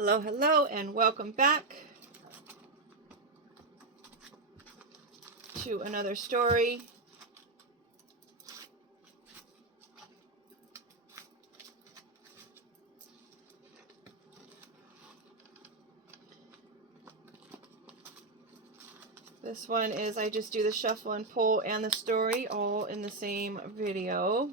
Hello, hello, and welcome back to another story. This one is I just do the shuffle and pull and the story all in the same video.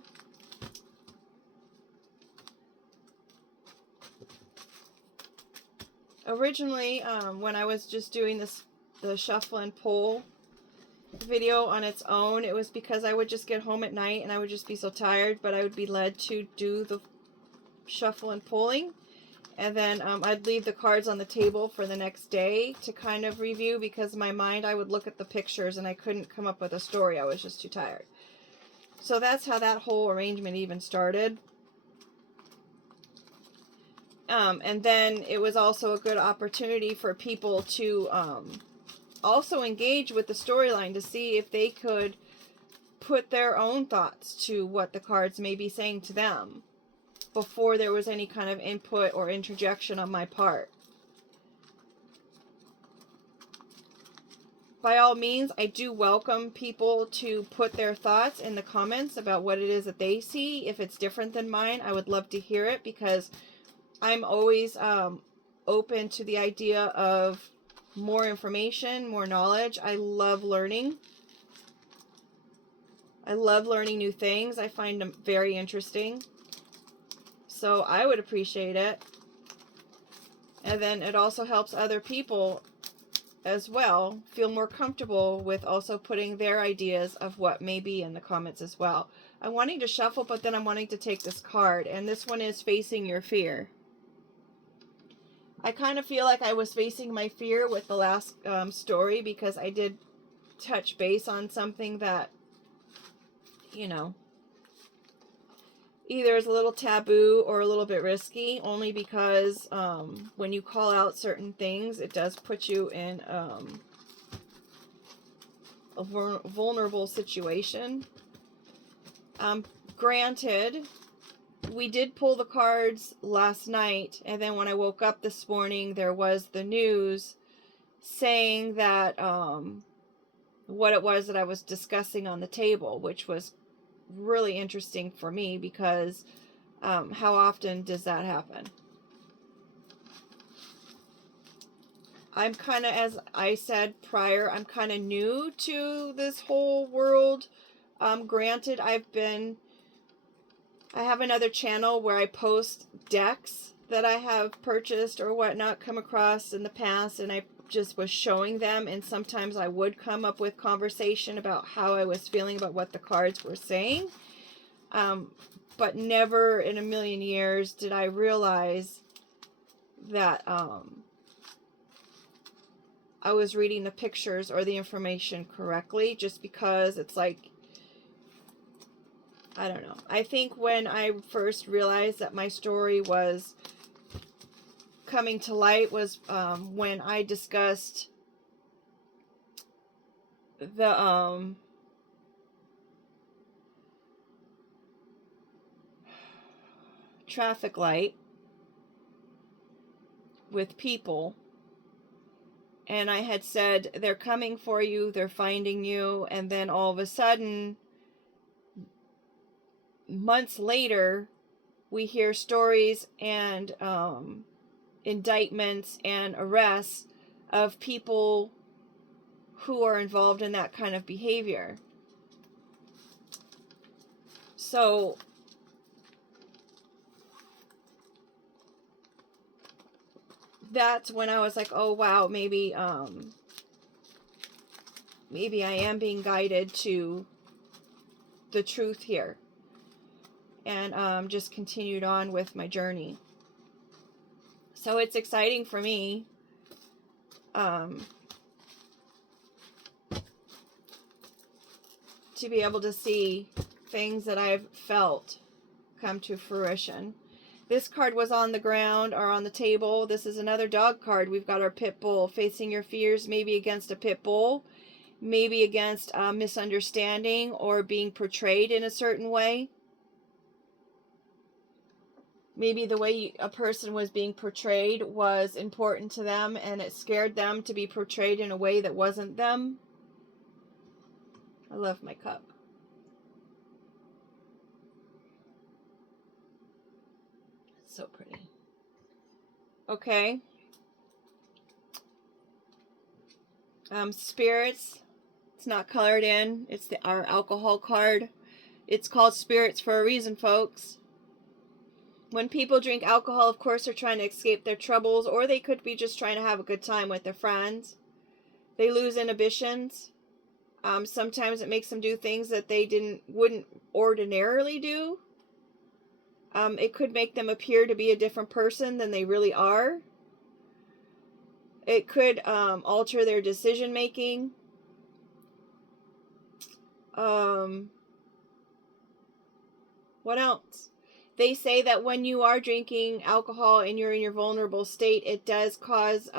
Originally, when I was just doing the shuffle and pull video on its own, it was because I would just get home at night and I would just be so tired, but I would be led to do the shuffle and pulling. And then I'd leave the cards on the table for the next day to kind of review, because in my mind I would look at the pictures and I couldn't come up with a story. I was just too tired. So that's how that whole arrangement even started. And then it was also a good opportunity for people to also engage with the storyline to see if they could put their own thoughts to what the cards may be saying to them before there was any kind of input or interjection on my part. By all means, I do welcome people to put their thoughts in the comments about what it is that they see. If it's different than mine, I would love to hear it, because I'm always open to the idea of more information, more knowledge. I love learning. I love learning new things. I find them very interesting. So I would appreciate it. And then it also helps other people as well feel more comfortable with also putting their ideas of what may be in the comments as well. I'm wanting to shuffle, but then I'm wanting to take this card, and this one is Facing Your Fear. I kind of feel like I was facing my fear with the last story, because I did touch base on something that, you know, either is a little taboo or a little bit risky, only because when you call out certain things, it does put you in a vulnerable situation. Granted, we did pull the cards last night, and then when I woke up this morning, there was the news saying that what it was that I was discussing on the table, which was really interesting for me, because how often does that happen? I'm kind of, as I said prior, I'm kind of new to this whole world. Granted, I have another channel where I post decks that I have purchased or whatnot, come across in the past, and I just was showing them, and sometimes I would come up with conversation about how I was feeling about what the cards were saying. But never in a million years did I realize that I was reading the pictures or the information correctly, just because it's like, I don't know. I think when I first realized that my story was coming to light was when I discussed the traffic light with people, and I had said, they're coming for you, they're finding you, and then all of a sudden, months later, we hear stories and indictments and arrests of people who are involved in that kind of behavior. So that's when I was like, oh wow, maybe I am being guided to the truth here. And just continued on with my journey. So it's exciting for me. To be able to see things that I've felt come to fruition. This card was on the ground or on the table. This is another dog card. We've got our pit bull. Facing your fears, maybe against a pit bull, maybe against a misunderstanding or being portrayed in a certain way. Maybe the way a person was being portrayed was important to them, and it scared them to be portrayed in a way that wasn't them. I love my cup. It's so pretty. Okay. Spirits. It's not colored in. It's our alcohol card. It's called spirits for a reason, folks. When people drink alcohol, of course, they're trying to escape their troubles, or they could be just trying to have a good time with their friends. They lose inhibitions. Sometimes it makes them do things that they wouldn't ordinarily do. It could make them appear to be a different person than they really are. It could alter their decision making. What else? They say that when you are drinking alcohol and you're in your vulnerable state, it does cause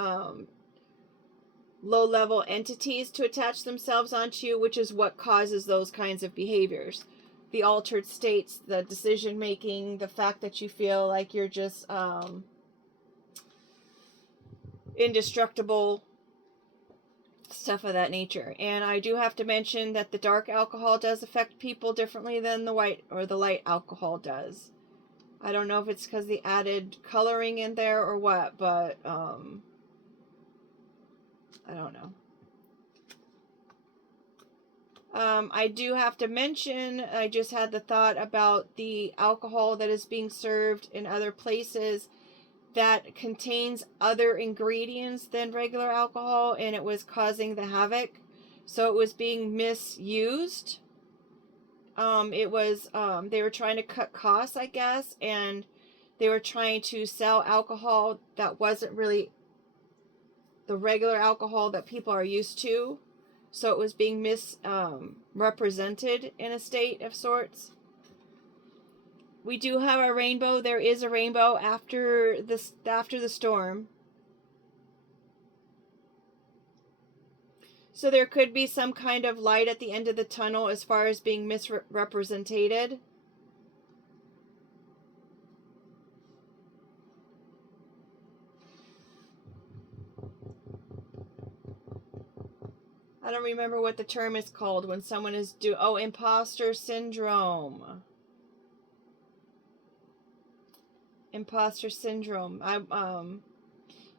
low-level entities to attach themselves onto you, which is what causes those kinds of behaviors. The altered states, the decision-making, the fact that you feel like you're just indestructible, stuff of that nature. And I do have to mention that the dark alcohol does affect people differently than the white or the light alcohol does. I don't know if it's because the added coloring in there or what, but I don't know. I do have to mention, I just had the thought about the alcohol that is being served in other places that contains other ingredients than regular alcohol, and it was causing the havoc. So it was being misused. It was, they were trying to cut costs, I guess, and they were trying to sell alcohol that wasn't really the regular alcohol that people are used to. So it was being misrepresented in a state of sorts. We do have a rainbow. There is a rainbow after the storm. So there could be some kind of light at the end of the tunnel as far as being misrepresented. I don't remember what the term is called when someone is imposter syndrome. Imposter syndrome.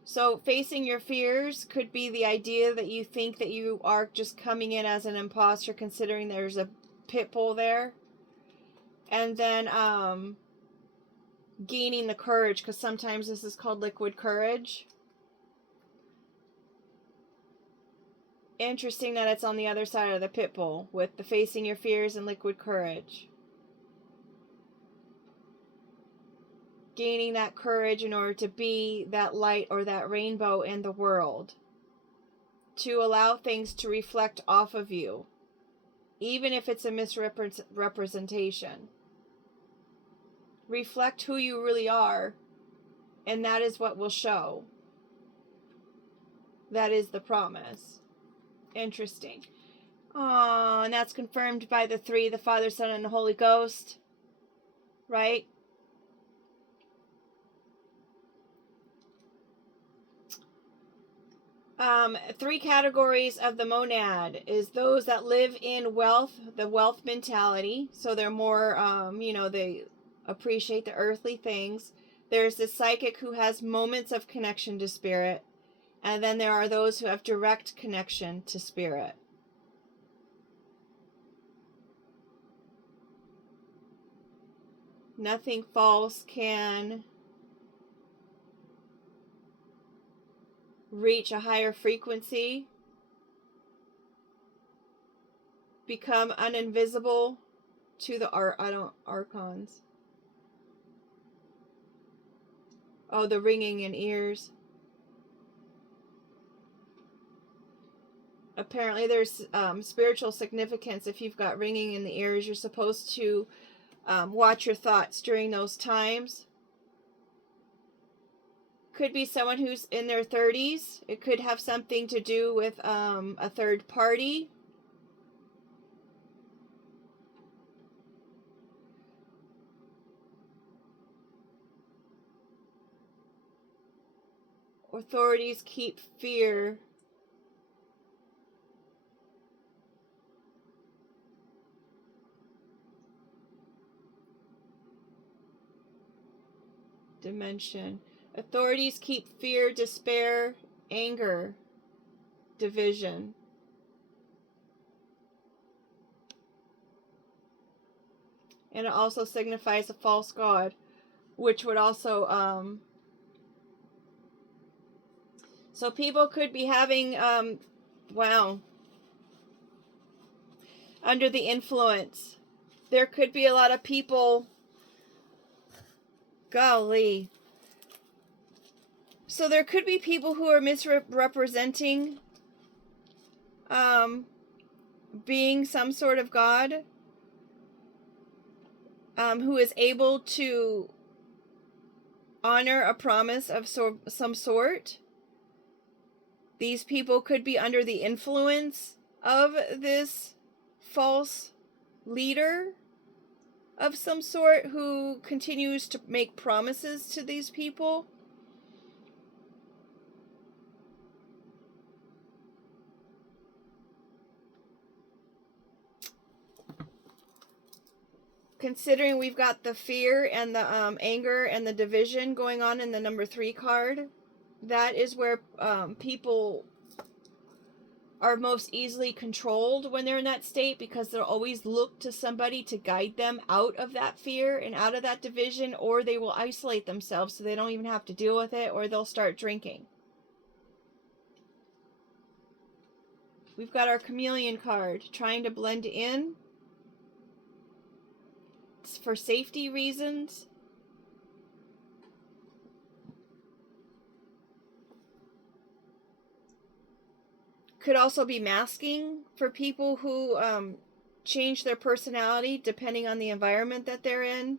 So facing your fears could be the idea that you think that you are just coming in as an imposter, considering there's a pit bull there. And then gaining the courage, because sometimes this is called liquid courage. Interesting that it's on the other side of the pit bull with the facing your fears and liquid courage. Gaining that courage in order to be that light or that rainbow in the world. To allow things to reflect off of you. Even if it's a misrepresentation. Reflect who you really are. And that is what will show. That is the promise. Interesting. Oh, and that's confirmed by the three, the Father, Son, and the Holy Ghost. Right? Three categories of the monad is those that live in wealth, the wealth mentality. So they're more, they appreciate the earthly things. There's the psychic who has moments of connection to spirit. And then there are those who have direct connection to spirit. Nothing false can reach a higher frequency, become uninvisible to the archons. Oh, the ringing in ears. Apparently there's spiritual significance if you've got ringing in the ears. You're supposed to watch your thoughts during those times. Could be someone who's in their 30s. It could have something to do with a third party. Authorities keep fear. Dimension. Authorities keep fear, despair, anger, division. And it also signifies a false god, which would also, so people could be having, wow, under the influence. There could be a lot of people, golly. So there could be people who are misrepresenting, being some sort of god, who is able to honor a promise of some sort. These people could be under the influence of this false leader of some sort who continues to make promises to these people. Considering we've got the fear and the anger and the division going on in the number 3 card, that is where people are most easily controlled when they're in that state, because they'll always look to somebody to guide them out of that fear and out of that division, or they will isolate themselves so they don't even have to deal with it, or they'll start drinking. We've got our chameleon card, trying to blend in. It's for safety reasons. Could also be masking for people who change their personality depending on the environment that they're in.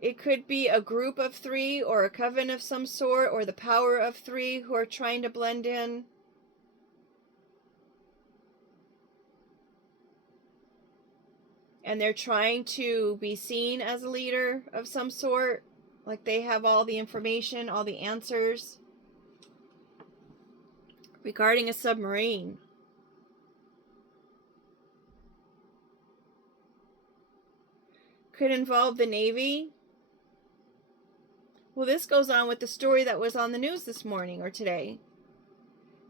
It could be a group of 3 or a coven of some sort, or the power of 3 who are trying to blend in. And they're trying to be seen as a leader of some sort. Like they have all the information, all the answers. Regarding a submarine. Could involve the Navy. Well, this goes on with the story that was on the news this morning or today.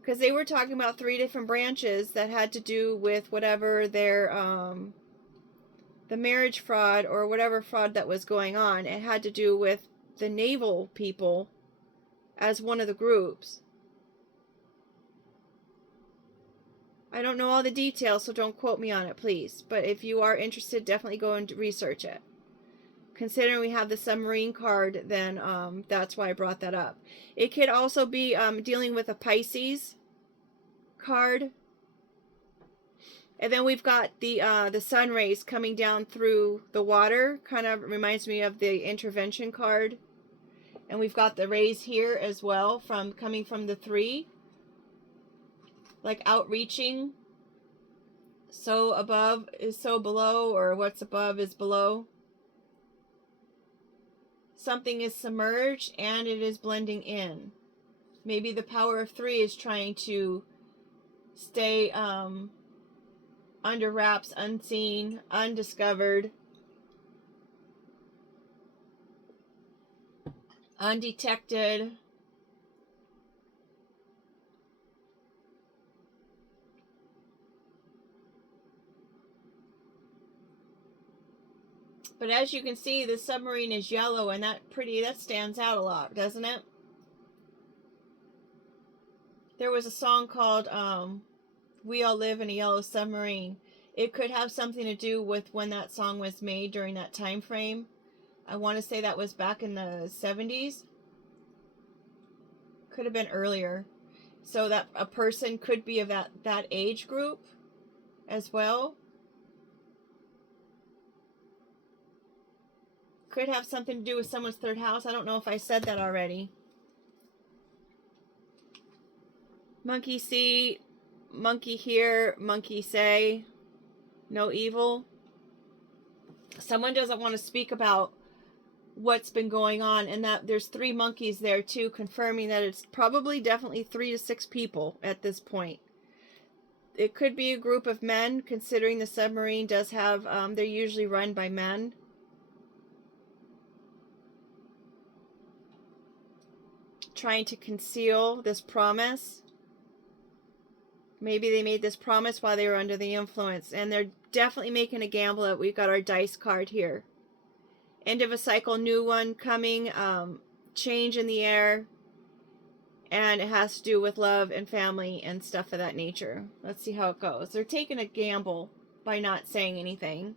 Because they were talking about 3 different branches that had to do with whatever their, the marriage fraud or whatever fraud that was going on. It had to do with the naval people as one of the groups. I don't know all the details, so don't quote me on it, please. But if you are interested, definitely go and research it. Considering we have the submarine card, then that's why I brought that up. It could also be dealing with a Pisces card. And then we've got the sun rays coming down through the water. Kind of reminds me of the intervention card. And we've got the rays here as well, coming from the 3. Like outreaching. So above is so below, or what's above is below. Something is submerged and it is blending in. Maybe the power of 3 is trying to stay under wraps, unseen, undiscovered, undetected. But as you can see, the submarine is yellow, and that stands out a lot, doesn't it? There was a song called We All Live in a Yellow Submarine. It could have something to do with when that song was made during that time frame. I want to say that was back in the 70s. Could have been earlier. So that a person could be of that age group as well. Could have something to do with someone's 3rd house. I don't know if I said that already. Monkey see, monkey hear, monkey say, no evil. Someone doesn't want to speak about what's been going on, and that there's 3 monkeys there too, confirming that it's probably definitely 3 to 6 people at this point. It could be a group of men, considering the submarine does have, they're usually run by men. Trying to conceal this promise. Maybe they made this promise while they were under the influence, and they're definitely making a gamble. We've got our dice card here. End of a cycle, new one coming, change in the air, and it has to do with love and family and stuff of that nature. Let's see how it goes. They're taking a gamble by not saying anything.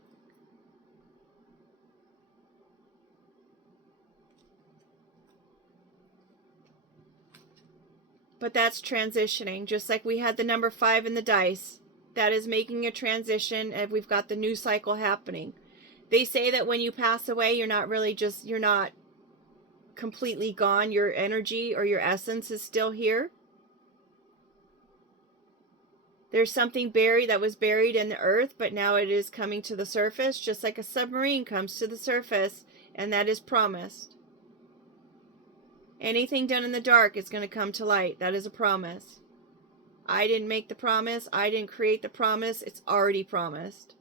But that's transitioning, just like we had the number 5 in the dice. That is making a transition, and we've got the new cycle happening. They say that when you pass away, you're not completely gone. Your energy or your essence is still here. There's something buried that was buried in the earth, but now it is coming to the surface, just like a submarine comes to the surface, and that is promised. Anything done in the dark is going to come to light. That is a promise. I didn't make the promise. I didn't create the promise. It's already promised.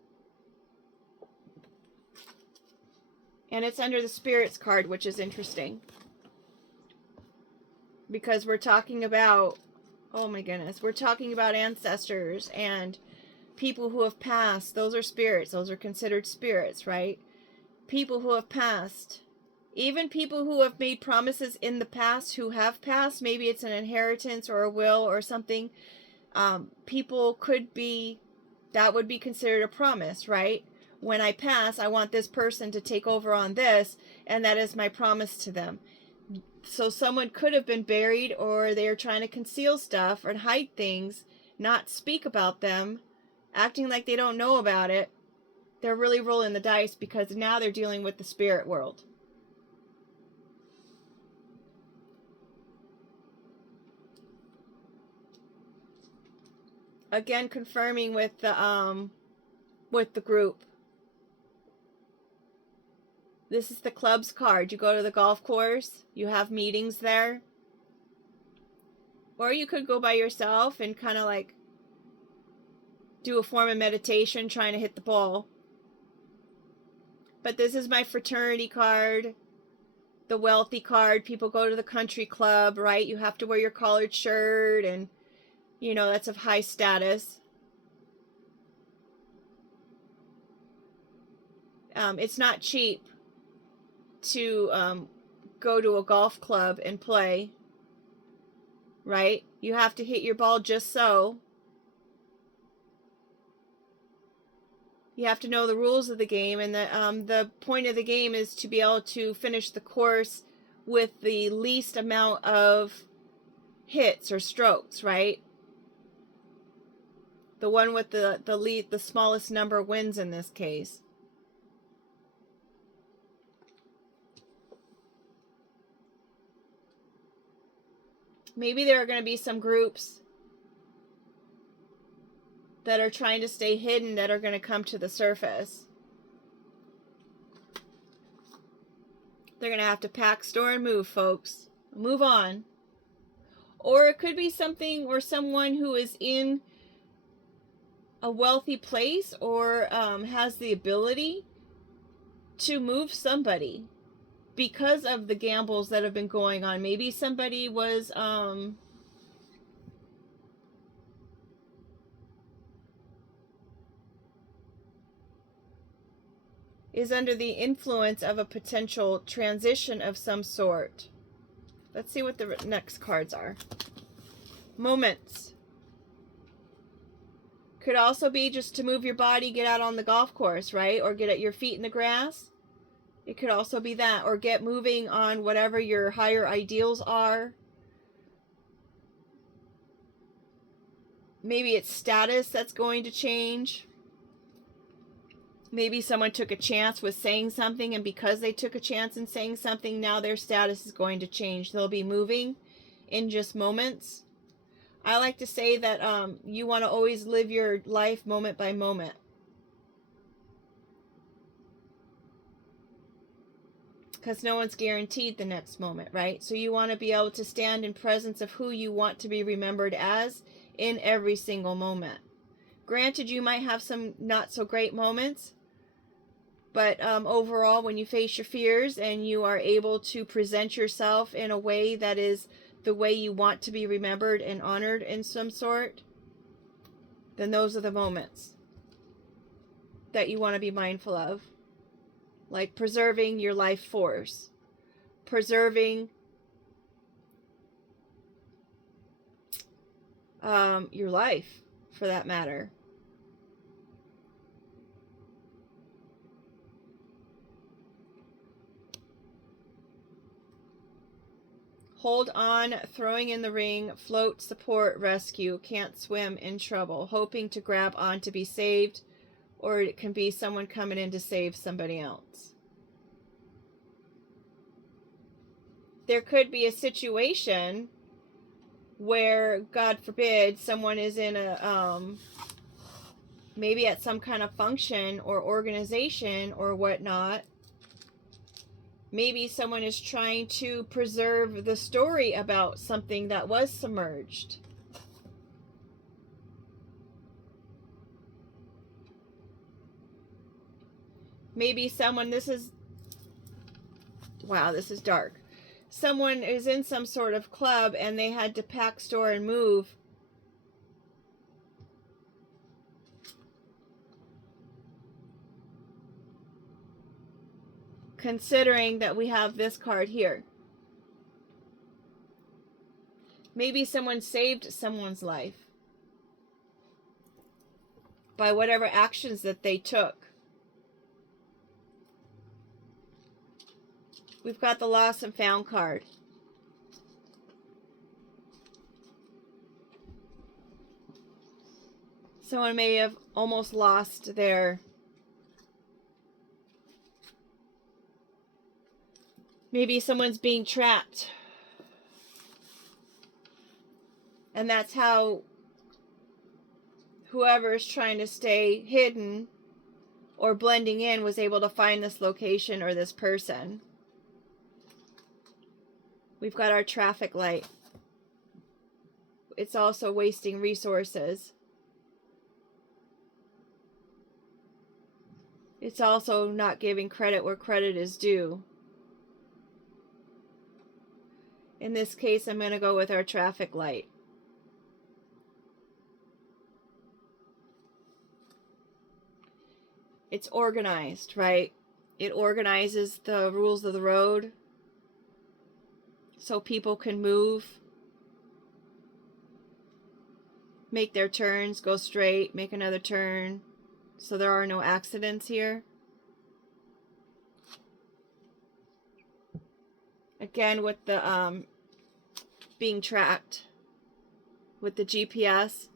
And it's under the Spirits card, which is interesting. Because we're talking about, oh my goodness, we're talking about ancestors and people who have passed. Those are spirits. Those are considered spirits, right? People who have passed. Even people who have made promises in the past who have passed. Maybe it's an inheritance or a will or something. People could be, that would be considered a promise, right? When I pass, I want this person to take over on this, and that is my promise to them. So someone could have been buried, or they're trying to conceal stuff or hide things, not speak about them, acting like they don't know about it. They're really rolling the dice because now they're dealing with the spirit world. Again, confirming with the group. This is the clubs card. You go to the golf course, you have meetings there. Or you could go by yourself and kind of like do a form of meditation trying to hit the ball. But this is my fraternity card, the wealthy card. People go to the country club, right? You have to wear your collared shirt, and you know, that's of high status. It's not cheap to go to a golf club and play, right? You have to hit your ball just so. You have to know the rules of the game, and the point of the game is to be able to finish the course with the least amount of hits or strokes, right? The one with the smallest number wins in this case. Maybe there are going to be some groups that are trying to stay hidden that are going to come to the surface. They're going to have to pack, store, and move, folks. Move on. Or it could be something or someone who is in a wealthy place or has the ability to move somebody because of the gambles that have been going on. Maybe somebody was is under the influence of a potential transition of some sort. Let's see what the next cards are. Moments. Could also be just to move your body, get out on the golf course, right? Or get your feet in the grass. It could also be that. Or get moving on whatever your higher ideals are. Maybe it's status that's going to change. Maybe someone took a chance with saying something, and because they took a chance in saying something, now their status is going to change. They'll be moving in just moments. I like to say that you want to always live your life moment by moment. because no one's guaranteed the next moment, right? So you want to be able to stand in presence of who you want to be remembered as in every single moment. Granted, you might have some not so great moments, but overall, when you face your fears and you are able to present yourself in a way that is the way you want to be remembered and honored in some sort, then those are the moments that you want to be mindful of. Like preserving your life force, preserving your life, for that matter. Hold on, throwing in the ring, float, support, rescue, can't swim, in trouble, hoping to grab on to be saved, or it can be someone coming in to save somebody else. There could be a situation where, God forbid, someone is in a, maybe at some kind of function or organization or whatnot. Maybe someone is trying to preserve the story about something that was submerged. Maybe someone, this is dark. Someone is in some sort of club and they had to pack, store, and move. Considering that we have this card here. Maybe someone saved someone's life by whatever actions that they took. We've got the lost and found card. Someone may have almost lost their... Maybe someone's being trapped. And that's how whoever is trying to stay hidden or blending in was able to find this location or this person. We've got our traffic light. It's also wasting resources. It's also not giving credit where credit is due. In this case, I'm going to go with our traffic light. It's organized, right? It organizes the rules of the road so people can move, make their turns, go straight, make another turn, so there are no accidents here. Again, with the being tracked with the GPS.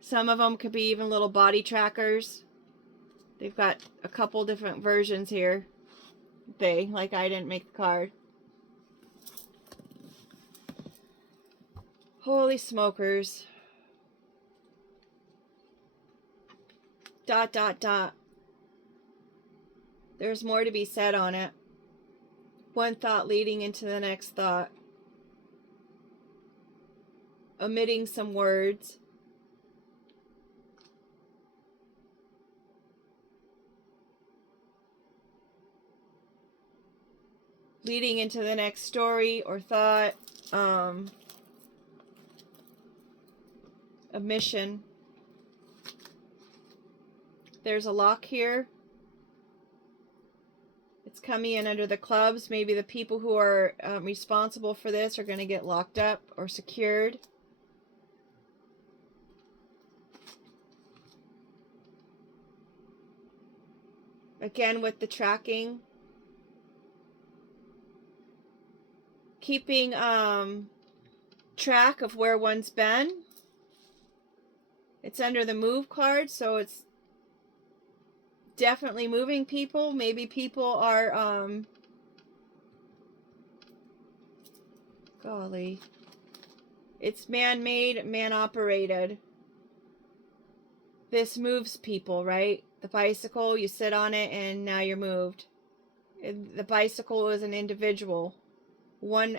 Some of them could be even little body trackers. They've got a couple different versions here. Like I didn't make the card. Holy smokers. ... There's more to be said on it. One thought leading into the next thought. Omitting some words. Leading into the next story or thought. Omission. There's a lock here. It's coming in under the clubs. Maybe the people who are responsible for this are going to get locked up or secured. Again, with the tracking. Keeping track of where one's been. It's under the move card, so it's definitely moving people. Maybe people are, golly. It's man-made, man-operated. This moves people, right? The bicycle, you sit on it and now you're moved. The bicycle is an individual. One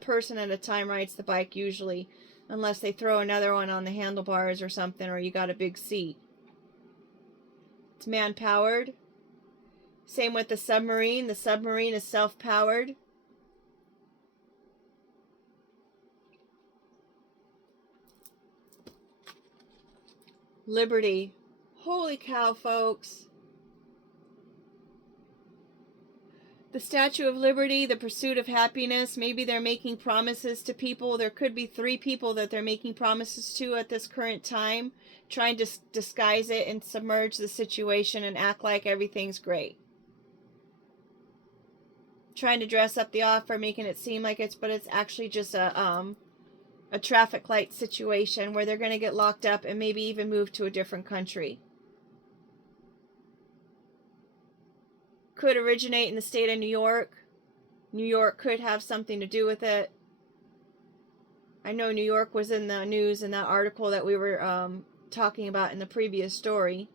person at a time rides the bike usually, unless they throw another one on the handlebars or something, or you got a big seat. It's man-powered. Same with the submarine. The submarine is self-powered. Liberty. Holy cow, folks. The Statue of Liberty, the pursuit of happiness. Maybe they're making promises to people. There could be 3 people that they're making promises to at this current time, trying to disguise it and submerge the situation and act like everything's great. Trying to dress up the offer, making it seem like but it's actually just a traffic light situation where they're going to get locked up and maybe even move to a different country. Could originate in the state of New York. New York could have something to do with it. I know New York was in the news in that article that we were talking about in the previous story.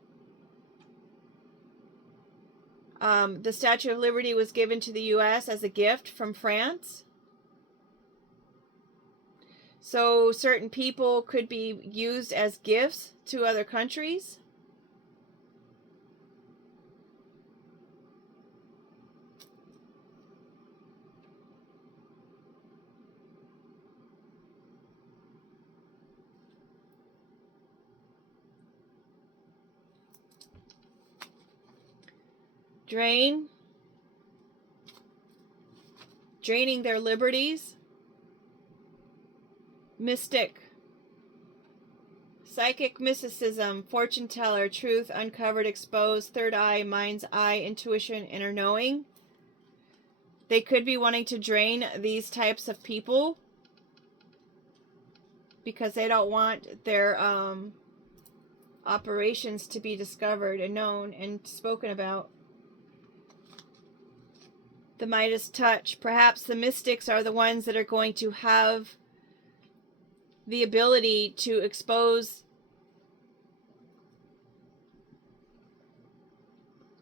The Statue of Liberty was given to the U.S. as a gift from France. So certain people could be used as gifts to other countries. Draining their liberties. Mystic. Psychic mysticism, fortune teller, truth uncovered, exposed, third eye, mind's eye, intuition, inner knowing. They could be wanting to drain these types of people because they don't want their operations to be discovered and known and spoken about. The Midas touch. Perhaps the mystics are the ones that are going to have the ability to expose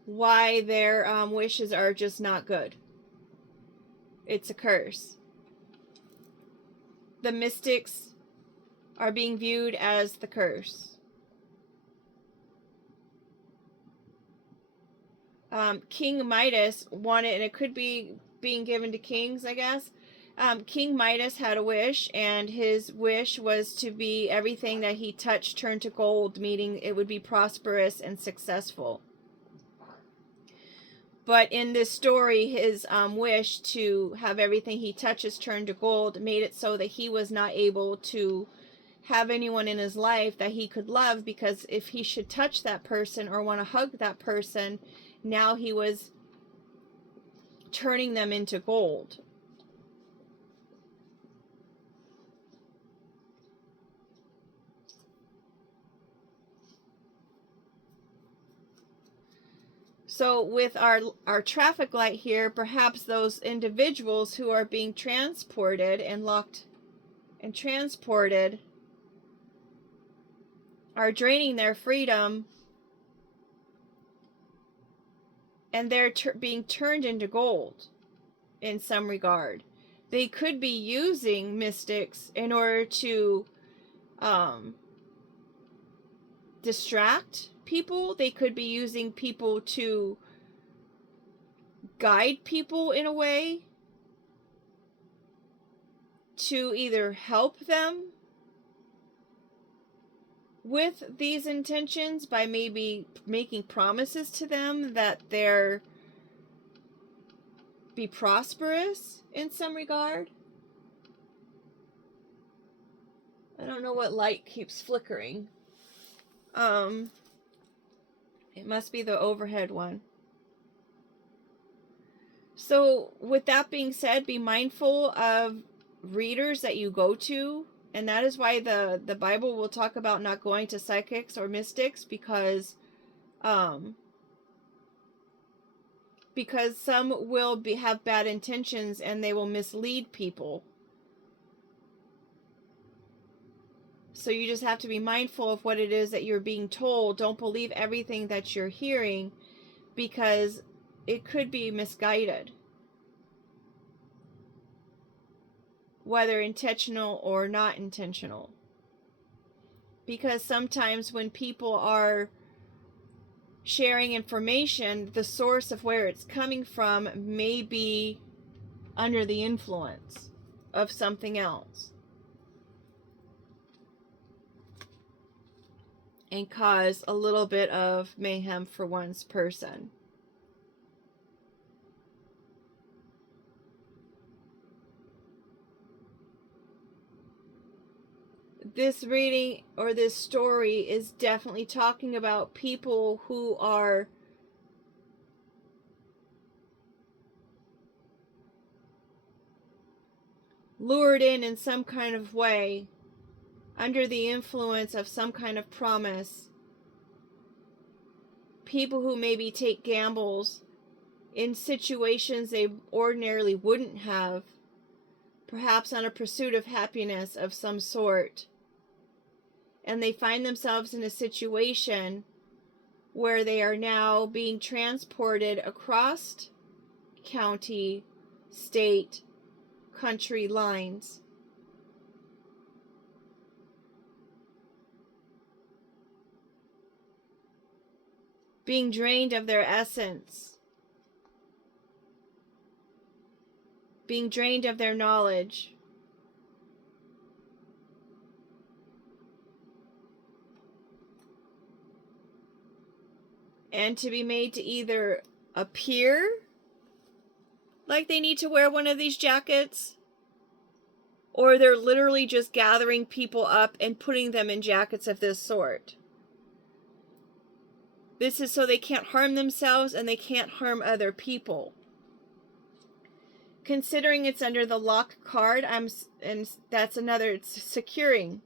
why their wishes are just not good. It's a curse. The mystics are being viewed as the curse. King Midas wanted, and it could be being given to kings, I guess. King Midas had a wish, and his wish was to be everything that he touched turned to gold, meaning it would be prosperous and successful. But in this story, his wish to have everything he touches turn to gold made it so that he was not able to have anyone in his life that he could love, because if he should touch that person or want to hug that person, now he was turning them into gold. So with our traffic light here, perhaps those individuals who are being transported and locked and transported are draining their freedom, and they're being turned into gold in some regard. They could be using mystics in order to distract people. They could be using people to guide people in a way to either help them with these intentions by maybe making promises to them that they're be prosperous in some regard. I don't know what light keeps flickering. It must be the overhead one. So with that being said, be mindful of readers that you go to. And that is why the Bible will talk about not going to psychics or mystics, because some will have bad intentions and they will mislead people. So you just have to be mindful of what it is that you're being told. Don't believe everything that you're hearing, because it could be misguided, whether intentional or not intentional. Because sometimes when people are sharing information, the source of where it's coming from may be under the influence of something else and cause a little bit of mayhem for one's person. This reading or this story is definitely talking about people who are lured in some kind of way, under the influence of some kind of promise. People who maybe take gambles in situations they ordinarily wouldn't have, perhaps on a pursuit of happiness of some sort. And they find themselves in a situation where they are now being transported across county, state, country lines. Being drained of their essence. Being drained of their knowledge. And to be made to either appear like they need to wear one of these jackets, or they're literally just gathering people up and putting them in jackets of this sort. This is so they can't harm themselves and they can't harm other people. Considering it's under the lock card, and that's another, it's securing.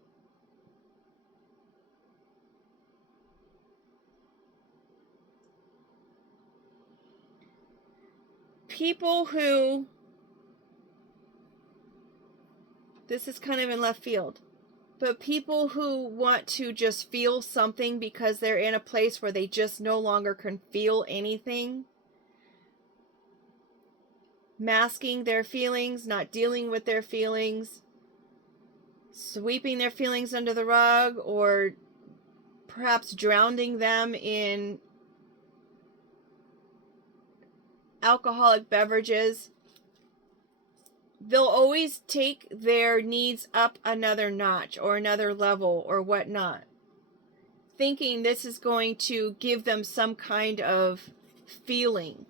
People who, this is kind of in left field, but people who want to just feel something because they're in a place where they just no longer can feel anything. Masking their feelings, not dealing with their feelings, sweeping their feelings under the rug, or perhaps drowning them in alcoholic beverages. They'll always take their needs up another notch or another level or whatnot, thinking this is going to give them some kind of feeling.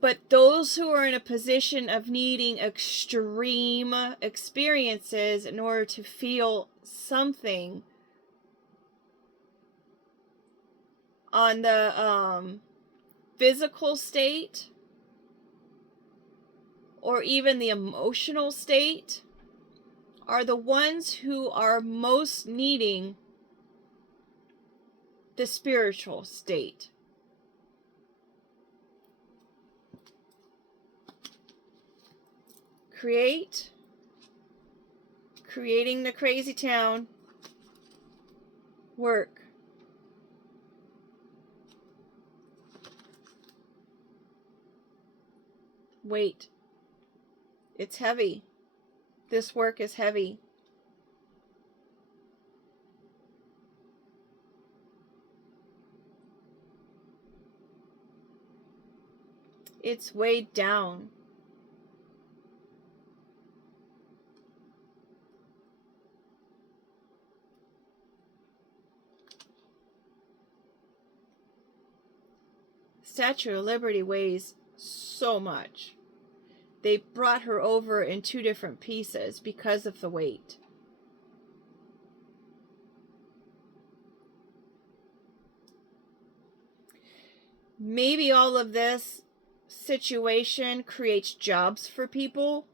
But those who are in a position of needing extreme experiences in order to feel something on the physical state or even the emotional state are the ones who are most needing the spiritual state. Creating the crazy town, work. Weight. It's heavy. This work is heavy. It's weighed down. Statue of Liberty weighs so much. They brought her over in 2 different pieces because of the weight. Maybe all of this situation creates jobs for people.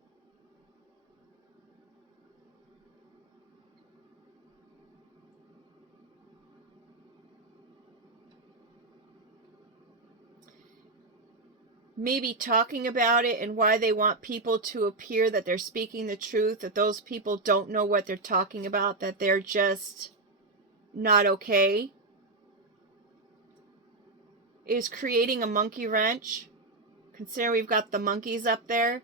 Maybe talking about it and why they want people to appear that they're speaking the truth, that those people don't know what they're talking about, that they're just not okay. is creating a monkey wrench. Consider we've got the monkeys up there.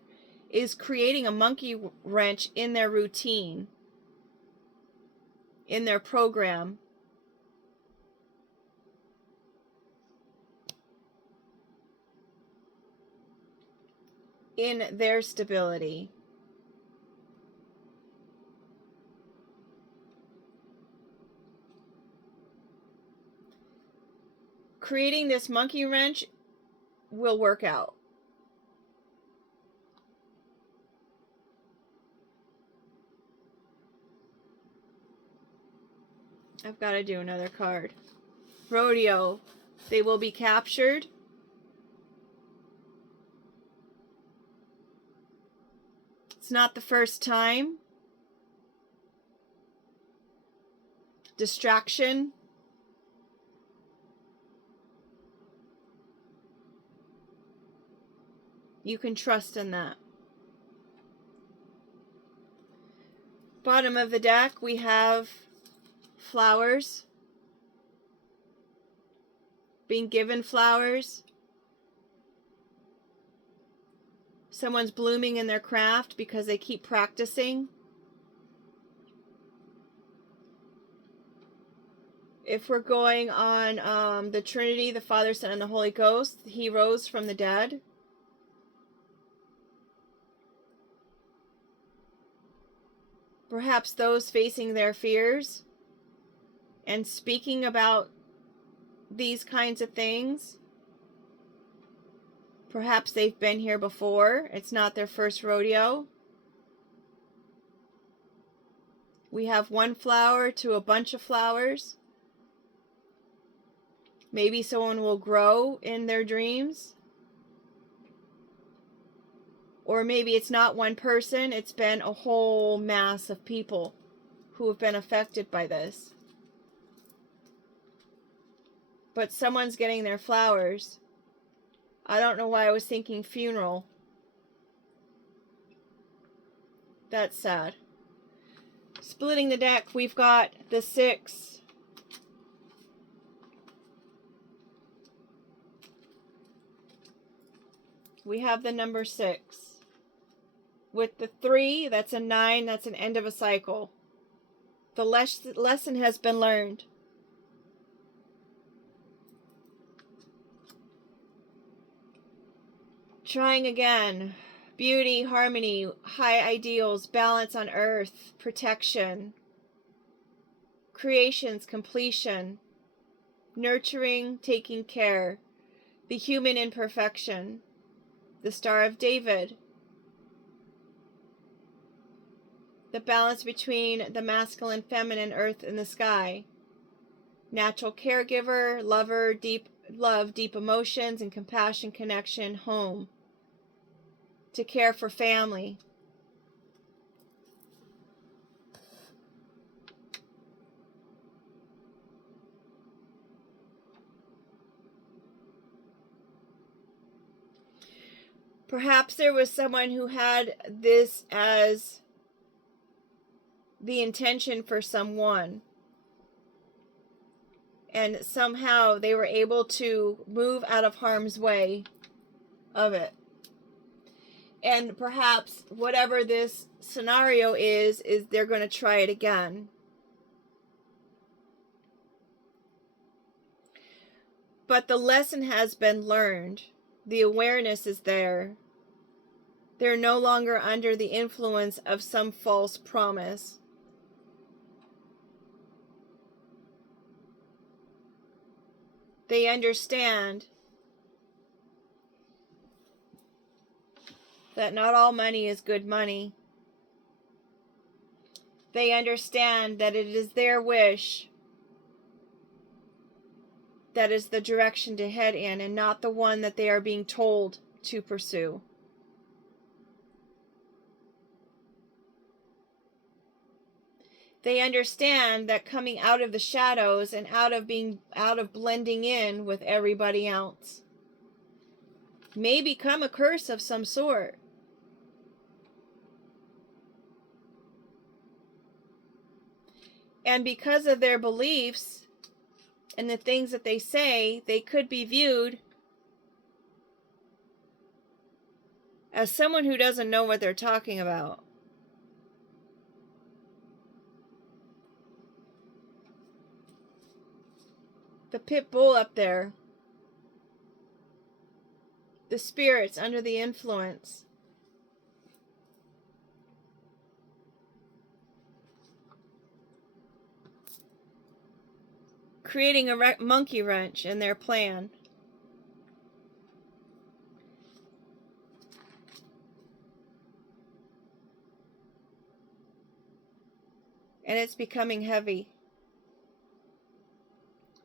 Is creating a monkey wrench in their routine, in their program. In their stability. Creating this monkey wrench will work out. I've got to do another card. Rodeo. They will be captured. It's not the first time. Distraction. You can trust in that. Bottom of the deck, we have flowers. Being given flowers. Someone's blooming in their craft because they keep practicing. If we're going on the Trinity, the Father, Son, and the Holy Ghost, He rose from the dead. Perhaps those facing their fears and speaking about these kinds of things. Perhaps they've been here before. It's not their first rodeo. We have one flower to a bunch of flowers. Maybe someone will grow in their dreams. Or maybe it's not one person, it's been a whole mass of people who have been affected by this. But someone's getting their flowers. I don't know why I was thinking funeral. That's sad. Splitting the deck, we've got the 6. We have the number 6. With the 3, that's a 9, that's an end of a cycle. The lesson has been learned. Trying again. Beauty, harmony, high ideals, balance on earth, protection, creation's completion, nurturing, taking care, the human imperfection, the Star of David, the balance between the masculine, feminine, earth, and the sky, natural caregiver, lover, deep love, deep emotions, and compassion, connection, home, to care for family. Perhaps there was someone who had this as the intention for someone, and somehow they were able to move out of harm's way of it. And perhaps whatever this scenario is they're going to try it again. But the lesson has been learned. The awareness is there. They're no longer under the influence of some false promise. They understand that not all money is good money. They understand that it is their wish that is the direction to head in, and not the one that they are being told to pursue. They understand that coming out of the shadows and out of blending in with everybody else may become a curse of some sort. And because of their beliefs and the things that they say, they could be viewed as someone who doesn't know what they're talking about. The pit bull up there. The spirits under the influence. Creating a monkey wrench in their plan. And it's becoming heavy.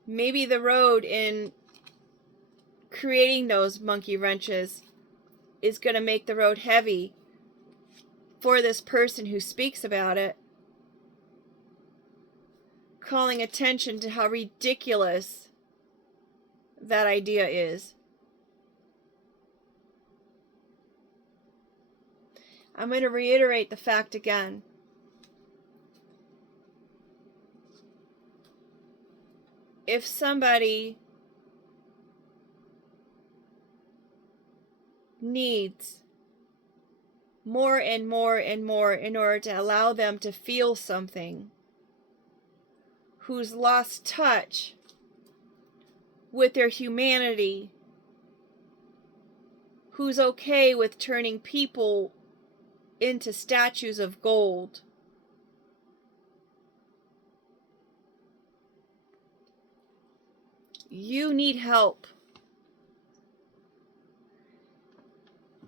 Maybe the road in creating those monkey wrenches is going to make the road heavy for this person who speaks about it, calling attention to how ridiculous that idea is. I'm going to reiterate the fact again. If somebody needs more and more and more in order to allow them to feel something, who's lost touch with their humanity, who's okay with turning people into statues of gold, you need help.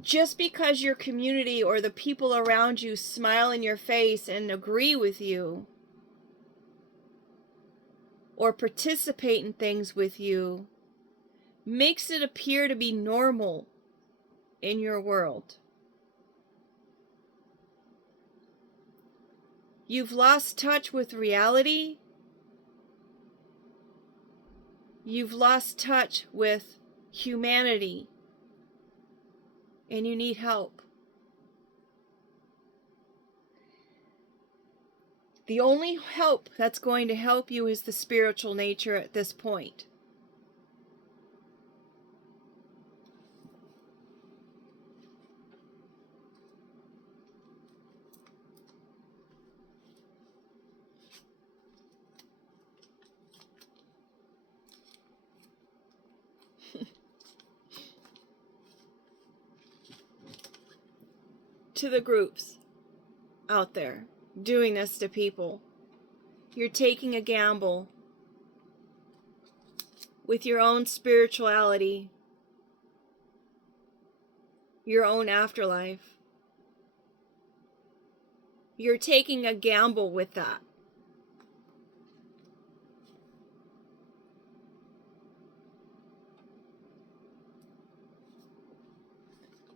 Just because your community or the people around you smile in your face and agree with you, or participate in things with you, makes it appear to be normal in your world. You've lost touch with reality. You've lost touch with humanity. And you need help. The only help that's going to help you is the spiritual nature at this point. To the groups out there doing this to people, you're taking a gamble with your own spirituality, your own afterlife. You're taking a gamble with that.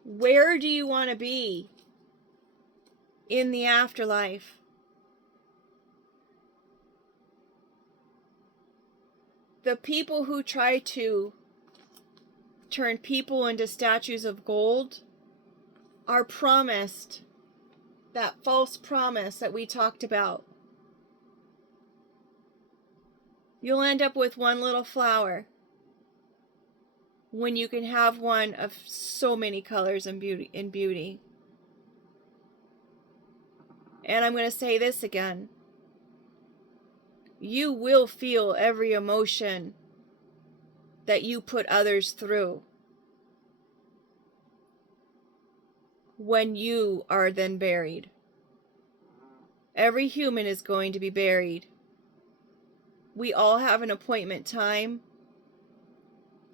Where do you want to be in the afterlife? The people who try to turn people into statues of gold are promised that false promise that we talked about. You'll end up with one little flower when you can have one of so many colors and beauty. And I'm going to say this again. You will feel every emotion that you put others through when you are then buried. Every human is going to be buried. We all have an appointment time.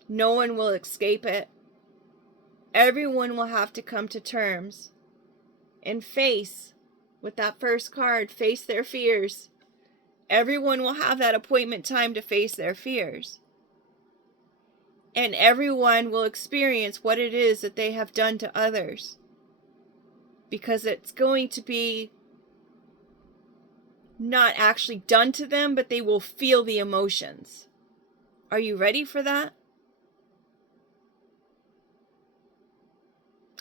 No one will escape it. Everyone will have to come to terms and face, with that first card, face their fears. Everyone will have that appointment time to face their fears. And everyone will experience what it is that they have done to others. Because it's going to be not actually done to them, but they will feel the emotions. Are you ready for that?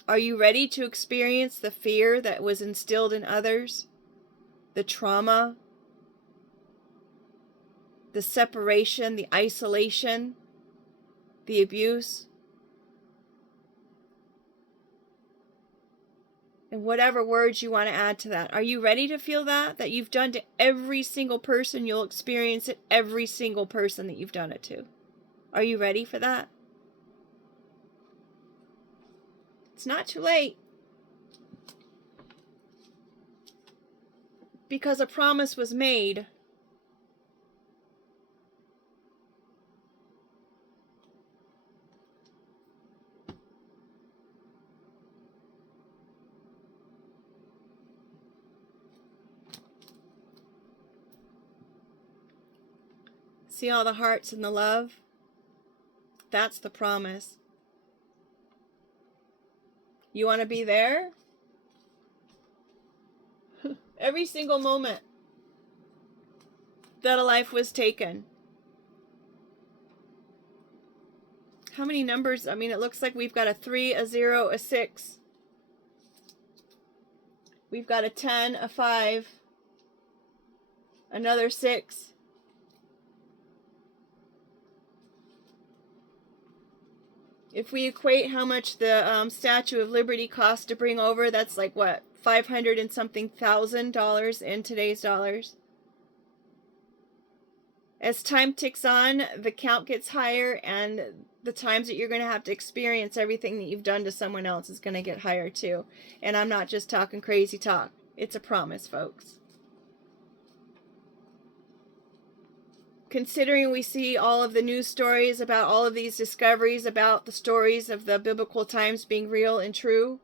Are you ready to experience the fear that was instilled in others? The trauma? the separation, the isolation, the abuse, and whatever words you want to add to that. Are you ready to feel that? That you've done to every single person, you'll experience it every single person that you've done it to. Are you ready for that? It's not too late. Because a promise was made. See all the hearts and the love? That's the promise. You want to be there? Every single moment that a life was taken. How many numbers? I mean, it looks like we've got a 3, a 0, a 6. We've got a 10, a 5, another 6. If we equate how much the Statue of Liberty cost to bring over, that's like what, 500 and something thousand dollars in today's dollars. As time ticks on, the count gets higher, and the times that you're going to have to experience everything that you've done to someone else is going to get higher too. And I'm not just talking crazy talk. It's a promise, folks. Considering we see all of the news stories about all of these discoveries, about the stories of the biblical times being real and true,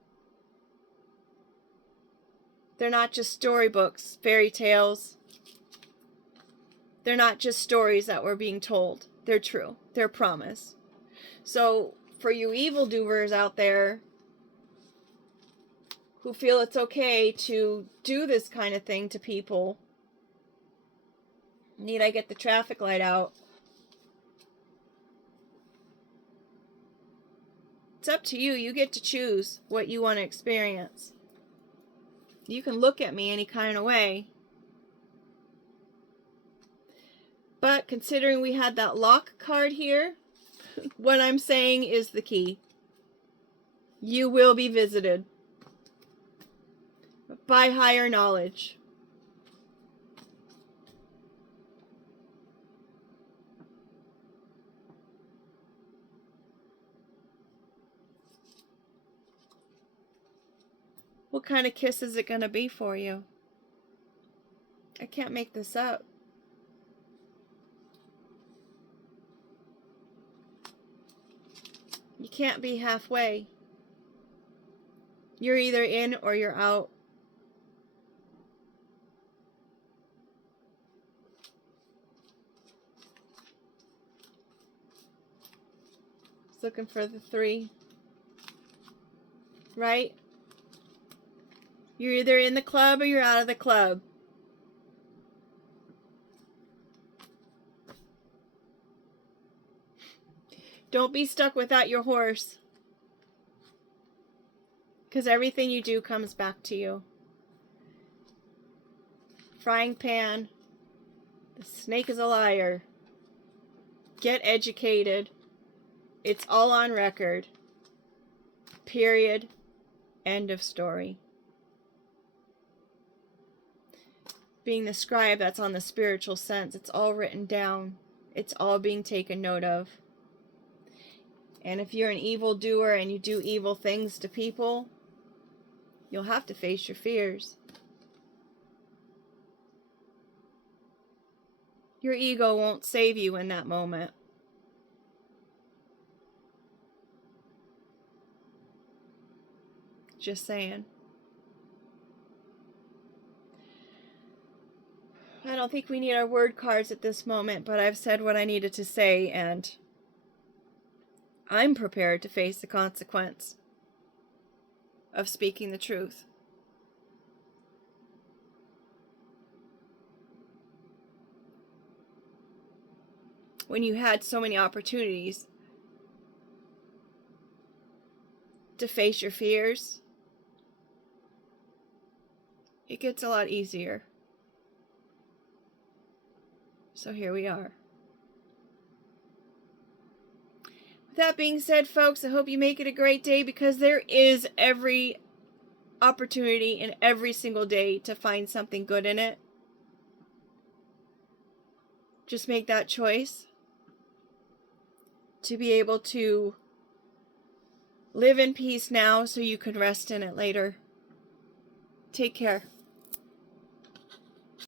they're not just storybooks, fairy tales. They're not just stories that we're being told. They're true. They're promise. So for you evildoers out there who feel it's okay to do this kind of thing to people, need I get the traffic light out? It's up to you. You get to choose what you want to experience. You can look at me any kind of way. But considering we had that lock card here, what I'm saying is the key. You will be visited by higher knowledge. What kind of kiss is it going to be for you? I can't make this up. You can't be halfway. You're either in or you're out. Just looking for the 3. Right? You're either in the club or you're out of the club. Don't be stuck without your horse. Because everything you do comes back to you. Frying pan. The snake is a liar. Get educated. It's all on record. Period. End of story. Being the scribe, that's on the spiritual sense. It's all written down. It's all being taken note of. And if you're an evildoer and you do evil things to people, you'll have to face your fears. Your ego won't save you in that moment. Just saying. I don't think we need our word cards at this moment, but I've said what I needed to say, and I'm prepared to face the consequence of speaking the truth. When you had so many opportunities to face your fears, it gets a lot easier. So here we are. That being said, folks, I hope you make it a great day, because there is every opportunity in every single day to find something good in it. Just make that choice to be able to live in peace now so you can rest in it later. Take care.